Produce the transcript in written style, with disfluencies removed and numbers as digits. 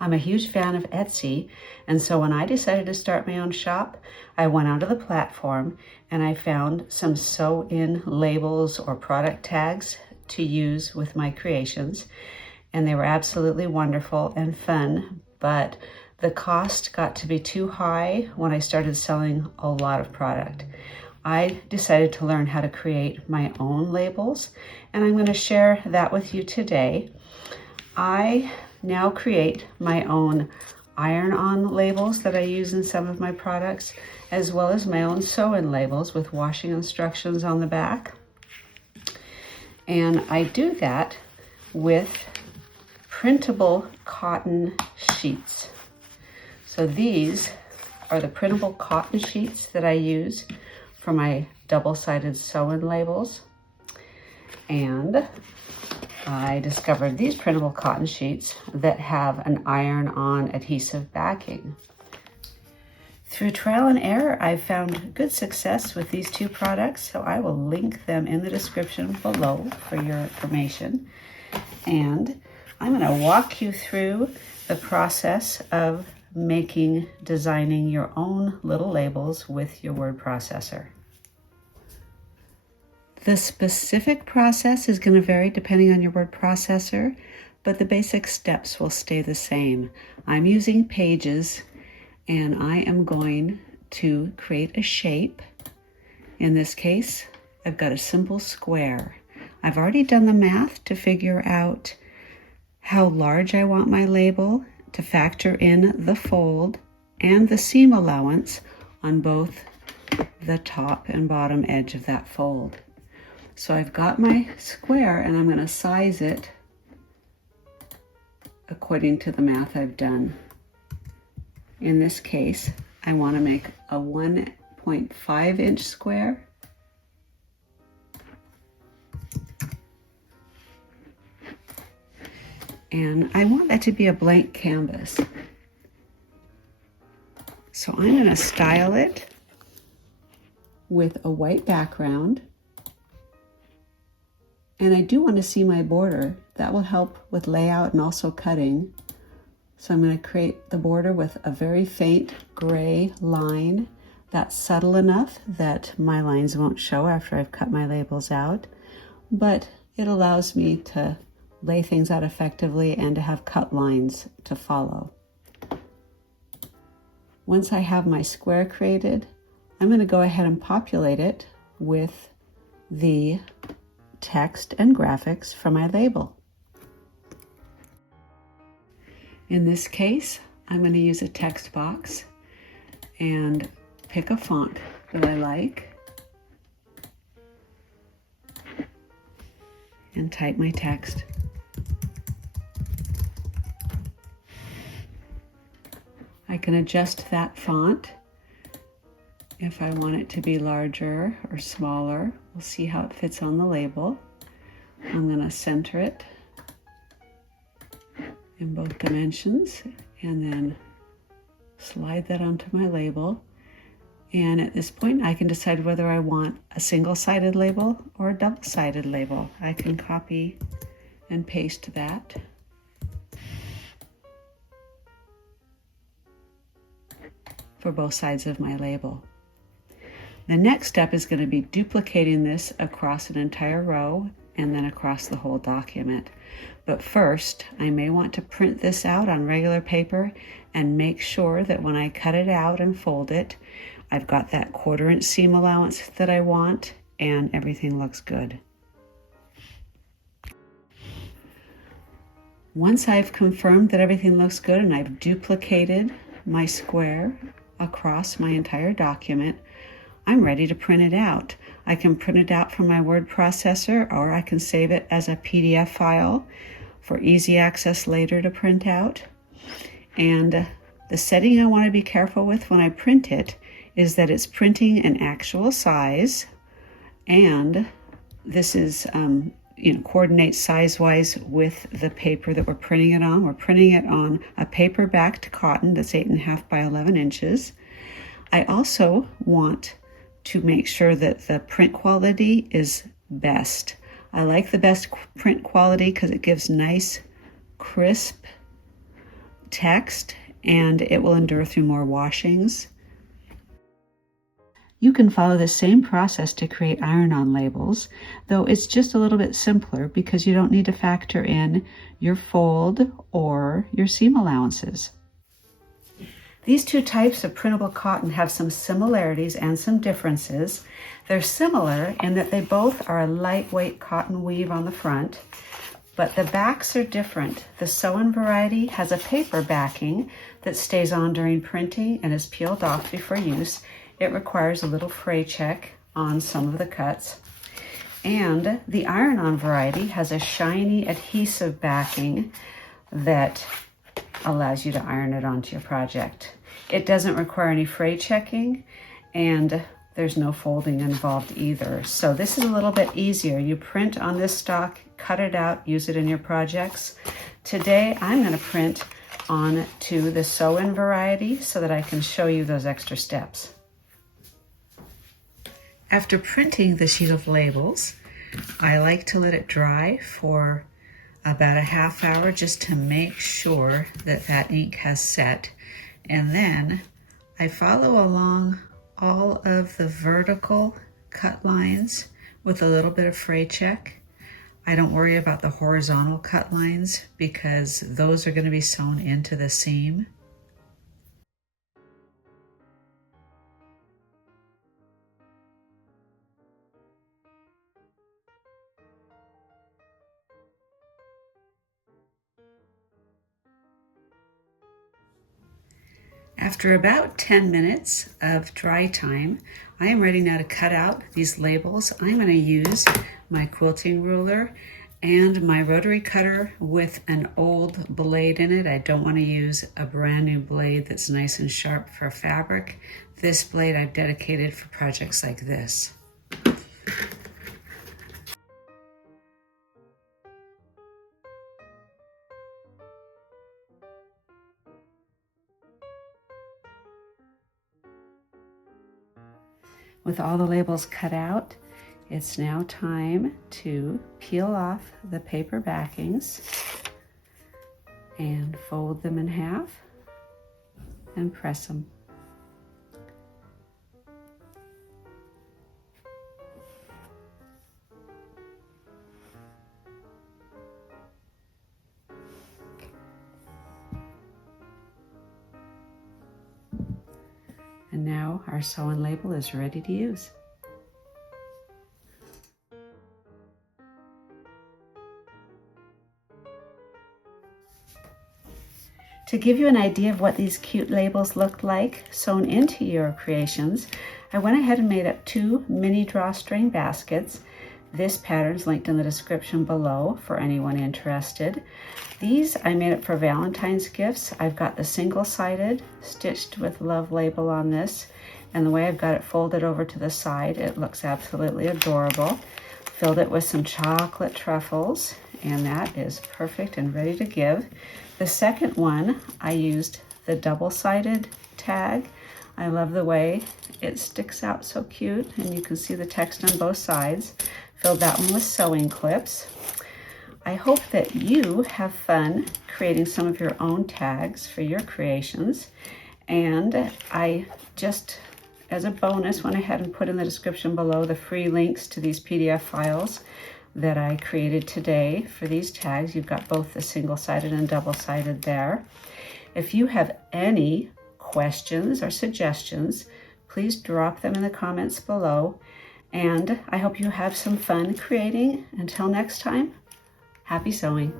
I'm a huge fan of Etsy, and so when I decided to start my own shop, I went onto the platform and I found some sew-in labels or product tags to use with my creations, and they were absolutely wonderful and fun, but the cost got to be too high when I started selling a lot of product. I decided to learn how to create my own labels, and I'm going to share that with you today. I now create my own iron-on labels that I use in some of my products, as well as my own sew-in labels with washing instructions on the back. And I do that with printable cotton sheets. So these are the printable cotton sheets that I use for my double-sided sew-in labels. And I discovered these printable cotton sheets that have an iron-on adhesive backing. Through trial and error, I've found good success with these two products, so I will link them in the description below for your information. And I'm going to walk you through the process of designing your own little labels with your word processor. The specific process is going to vary depending on your word processor, but the basic steps will stay the same. I'm using Pages, and I am going to create a shape. In this case, I've got a simple square. I've already done the math to figure out how large I want my label, to factor in the fold and the seam allowance on both the top and bottom edge of that fold. So I've got my square, and I'm going to size it according to the math I've done. In this case, I want to make a 1.5 inch square. And I want that to be a blank canvas. So I'm going to style it with a white background. And I do want to see my border. That will help with layout and also cutting. So I'm going to create the border with a very faint gray line that's subtle enough that my lines won't show after I've cut my labels out, but it allows me to lay things out effectively and to have cut lines to follow. Once I have my square created, I'm going to go ahead and populate it with the text and graphics for my label. In this case, I'm going to use a text box and pick a font that I like and type my text. I can adjust that font if I want it to be larger or smaller. We'll see how it fits on the label. I'm going to center it in both dimensions and then slide that onto my label. And at this point, I can decide whether I want a single-sided label or a double-sided label. I can copy and paste that. For both sides of my label. The next step is going to be duplicating this across an entire row and then across the whole document. But first, I may want to print this out on regular paper and make sure that when I cut it out and fold it, I've got that 1/4 inch seam allowance that I want and everything looks good. Once I've confirmed that everything looks good and I've duplicated my square across my entire document, I'm ready to print it out. I can print it out from my word processor, or I can save it as a PDF file for easy access later to print out. And the setting I want to be careful with when I print it is that it's printing an actual size, and this is coordinates size-wise with the paper that we're printing it on. We're printing it on a paper-backed cotton that's 8.5 by 11 inches. I also want to make sure that the print quality is best. I like the best print quality because it gives nice, crisp text and it will endure through more washings. You can follow the same process to create iron-on labels, though it's just a little bit simpler because you don't need to factor in your fold or your seam allowances. These two types of printable cotton have some similarities and some differences. They're similar in that they both are a lightweight cotton weave on the front, but the backs are different. The sew-in variety has a paper backing that stays on during printing and is peeled off before use. It requires a little fray check on some of the cuts. And the iron-on variety has a shiny adhesive backing that allows you to iron it onto your project. It doesn't require any fray checking, and there's no folding involved either. So this is a little bit easier. You print on this stock, cut it out, use it in your projects. Today, I'm going to print on to the sew-in variety so that I can show you those extra steps. After printing the sheet of labels, I like to let it dry for about a half hour just to make sure that that ink has set. And then I follow along all of the vertical cut lines with a little bit of fray check. I don't worry about the horizontal cut lines because those are going to be sewn into the seam. After about 10 minutes of dry time, I am ready now to cut out these labels. I'm going to use my quilting ruler and my rotary cutter with an old blade in it. I don't want to use a brand new blade that's nice and sharp for fabric. This blade I've dedicated for projects like this. With all the labels cut out, it's now time to peel off the paper backings and fold them in half and press them. And now our sew-in label is ready to use. To give you an idea of what these cute labels look like sewn into your creations, I went ahead and made up 2 mini drawstring baskets. This pattern is linked in the description below for anyone interested. These I made up for Valentine's gifts. I've got the single-sided stitched with love label on this, and the way I've got it folded over to the side, it looks absolutely adorable. Filled it with some chocolate truffles, and that is perfect and ready to give. The second one, I used the double-sided tag. I love the way it sticks out so cute, and you can see the text on both sides. Filled that one with sewing clips. I hope that you have fun creating some of your own tags for your creations. And I just, as a bonus, went ahead and put in the description below the free links to these PDF files that I created today for these tags. You've got both the single-sided and double-sided there. If you have any questions or suggestions, please drop them in the comments below. And I hope you have some fun creating. Until next time, happy sewing.